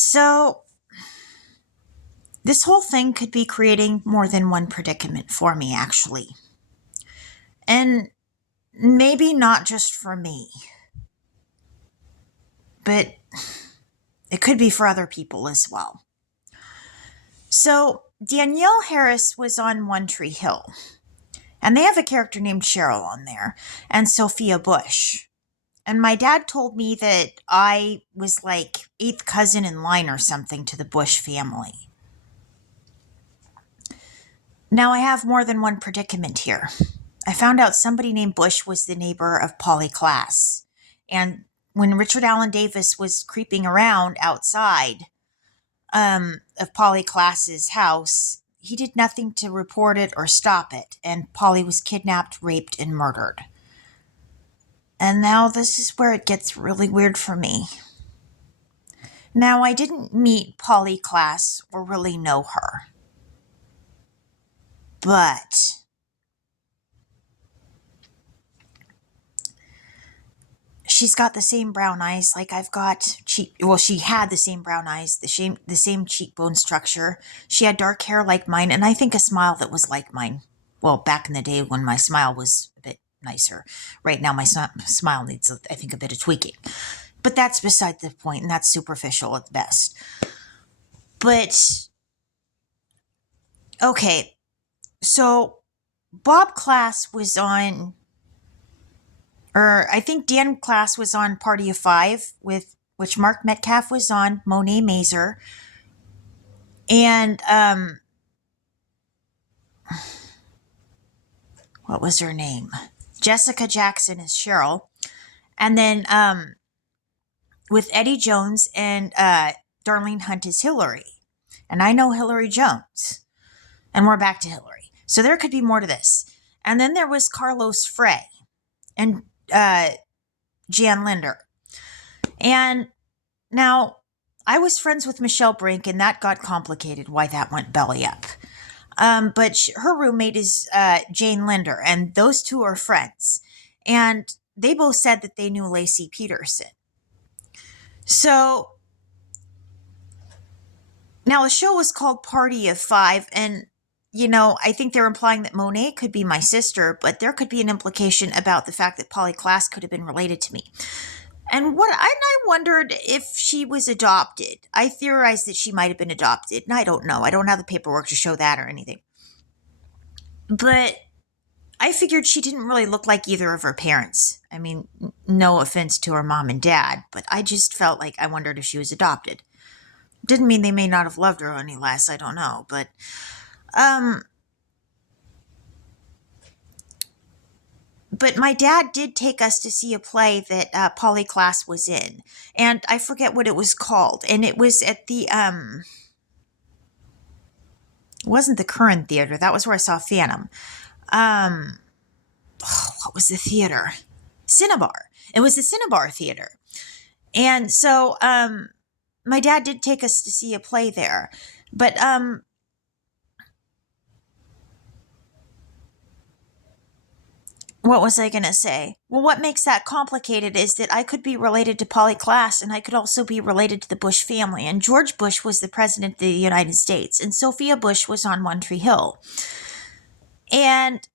So, this whole thing could be creating more than one predicament for me, actually. And maybe not just for me, but it could be for other people as well. So, Danielle Harris was on One Tree Hill, and they have a character named Cheryl on there, and Sophia Bush. And my dad told me that I was like eighth cousin in line or something to the Bush family. Now I have more than one predicament here. I found out somebody named Bush was the neighbor of Polly Klaas. And when Richard Allen Davis was creeping around outside of Polly Klaas's house, he did nothing to report it or stop it. And Polly was kidnapped, raped, and murdered. And now this is where it gets really weird for me. Now, I didn't meet Polly Klaas or really know her. But she's got the same brown eyes like I've got. She had the same brown eyes, the same cheekbone structure. She had dark hair like mine, and I think a smile that was like mine. Well, back in the day when my smile was a bit nicer. Right now, my smile needs, I think, a bit of tweaking. But that's beside the point, and that's superficial at best. But, okay, so Bob Klaas was on, or I think Dan Klaas was on Party of Five, with which Mark Metcalf was on, Monet Mazer, and what was her name? Jessica Jackson is Cheryl, and then with Eddie Jones and Darlene Hunt is Hillary, and I know Hillary Jones, and we're back to Hillary. So there could be more to this. And then there was Carlos Frey and Jan Linder. And now I was friends with Michelle Brink, and that got complicated why that went belly up. But her roommate is Jane Linder, and those two are friends. And they both said that they knew Lacey Peterson. So now the show was called Party of Five, and I think they're implying that Monet could be my sister, but there could be an implication about the fact that Polly Klaas could have been related to me. And I wondered if she was adopted. I theorized that she might have been adopted, and I don't know. I don't have the paperwork to show that or anything. But I figured she didn't really look like either of her parents. I mean, no offense to her mom and dad, but I just felt like I wondered if she was adopted. Didn't mean they may not have loved her any less, I don't know, but my dad did take us to see a play that Polly Klaas was in, and I forget what it was called, and it was at the it wasn't the Curran Theater. That was where I saw Phantom. What was the theater? Cinnabar. It was the Cinnabar Theater, and so my dad did take us to see a play there, but what was I going to say? Well, what makes that complicated is that I could be related to Polly Klaas, and I could also be related to the Bush family. And George Bush was the president of the United States, and Sophia Bush was on One Tree Hill. And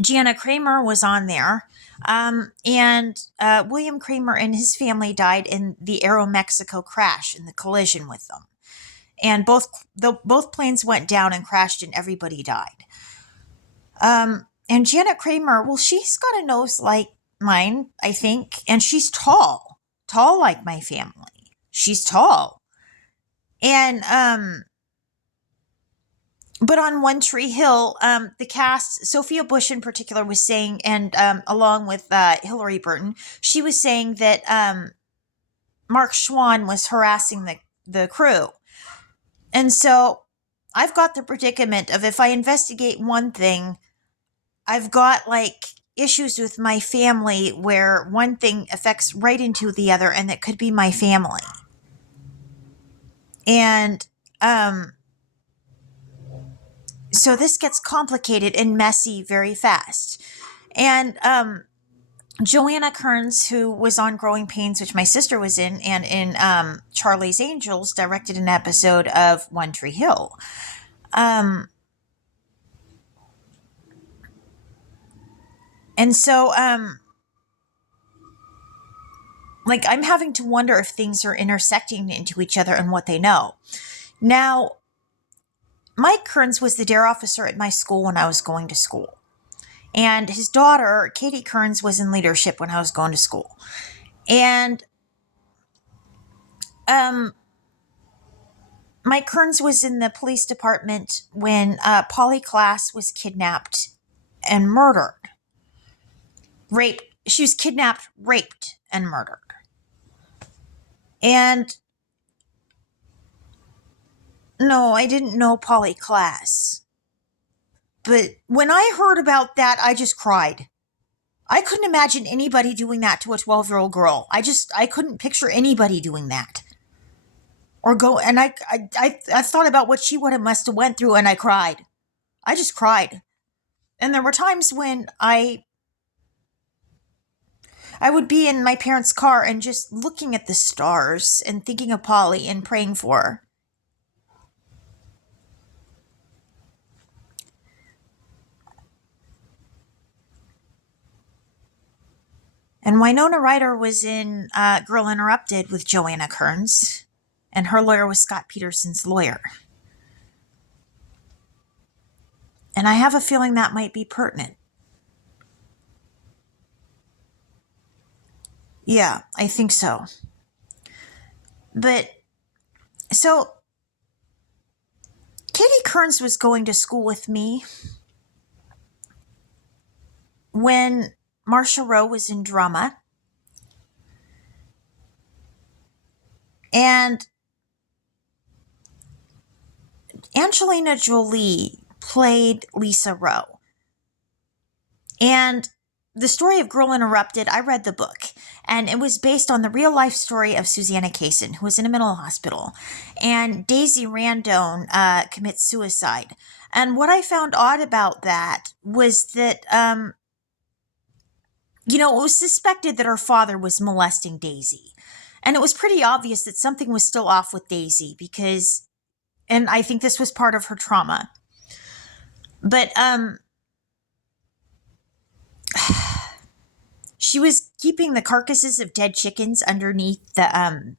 Gianna Kramer was on there. And William Kramer and his family died in the Aeromexico crash, in the collision with them. And both planes went down and crashed, and everybody died. And Janet Kramer, well, she's got a nose like mine, I think, and she's tall like my family. She's tall. And, but on One Tree Hill, the cast, Sophia Bush in particular was saying, and along with Hillary Burton, she was saying that Mark Schwann was harassing the crew. And so I've got the predicament of, if I investigate one thing, I've got like issues with my family where one thing affects right into the other, and that could be my family. And so this gets complicated and messy very fast. And Joanna Kearns, who was on Growing Pains, which my sister was in, and in Charlie's Angels, directed an episode of One Tree Hill. And so, like, I'm having to wonder if things are intersecting into each other and what they know. Now, Mike Kearns was the dare officer at my school when I was going to school. And his daughter, Katie Kearns, was in leadership when I was going to school. And Mike Kearns was in the police department when Polly Klaas was kidnapped and murdered. She was kidnapped, raped, and murdered. And no, I didn't know Polly Klaas. But when I heard about that, I just cried. I couldn't imagine anybody doing that to a 12-year-old girl. I couldn't picture anybody doing that. Or go, and I thought about what she must have went through, and I cried. I just cried. And there were times when I would be in my parents' car and just looking at the stars and thinking of Polly and praying for her. And Winona Ryder was in Girl Interrupted with Joanna Kearns, and her lawyer was Scott Peterson's lawyer. And I have a feeling that might be pertinent. Yeah, I think so. But, so, Katie Kearns was going to school with me when Marcia Rowe was in drama. And Angelina Jolie played Lisa Rowe. And the story of Girl Interrupted, I read the book, and it was based on the real life story of Susanna Kaysen, who was in a mental hospital. And Daisy Randone commits suicide. And what I found odd about that was that, it was suspected that her father was molesting Daisy. And it was pretty obvious that something was still off with Daisy because, and I think this was part of her trauma. But, she was keeping the carcasses of dead chickens underneath the,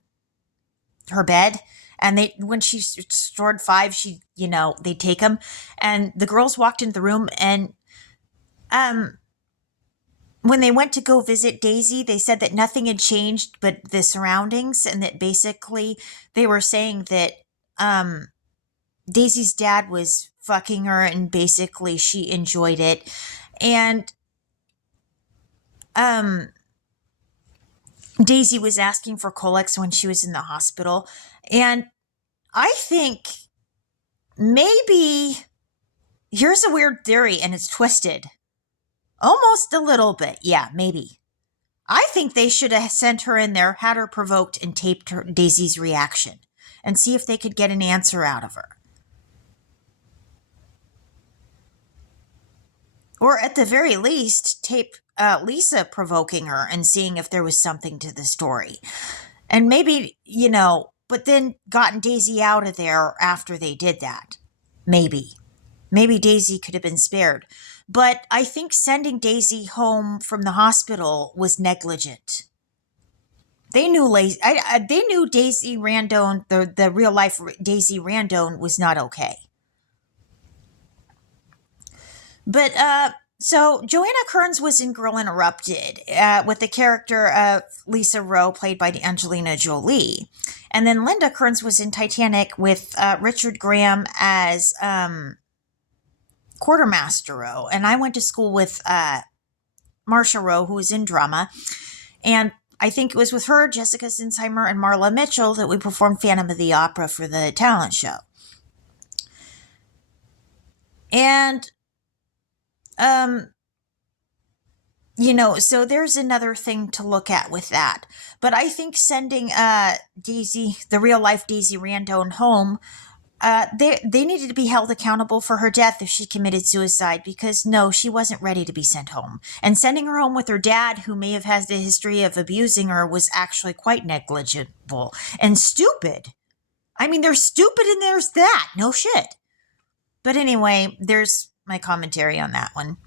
her bed. And when she stored 5, they'd take them. And the girls walked into the room and, when they went to go visit Daisy, they said that nothing had changed but the surroundings, and that basically they were saying that Daisy's dad was fucking her and basically she enjoyed it. And Daisy was asking for Colex when she was in the hospital. And I think maybe, here's a weird theory and it's twisted. Almost a little bit. Yeah, maybe. I think they should have sent her in there, had her provoked, and taped Daisy's reaction and see if they could get an answer out of her. Or at the very least, tape Lisa provoking her and seeing if there was something to the story. And maybe, but then gotten Daisy out of there after they did that. Maybe. Maybe Daisy could have been spared. But I think sending Daisy home from the hospital was negligent. They knew they knew Daisy Randone, the real life Daisy Randone, was not okay. But so Joanna Kearns was in Girl Interrupted with the character of Lisa Rowe, played by Angelina Jolie, and then Linda Kearns was in Titanic with Richard Graham as Quartermaster Rowe. And I went to school with Marcia Rowe, who was in drama. And I think it was with her, Jessica Sinsheimer, and Marla Mitchell that we performed Phantom of the Opera for the talent show. And, so there's another thing to look at with that. But I think sending Daisy, the real life Daisy Randone, home they needed to be held accountable for her death if she committed suicide, because no, she wasn't ready to be sent home. And sending her home with her dad, who may have had a history of abusing her, was actually quite negligible and stupid. I mean, there's stupid and there's that. No shit. But anyway, there's my commentary on that one.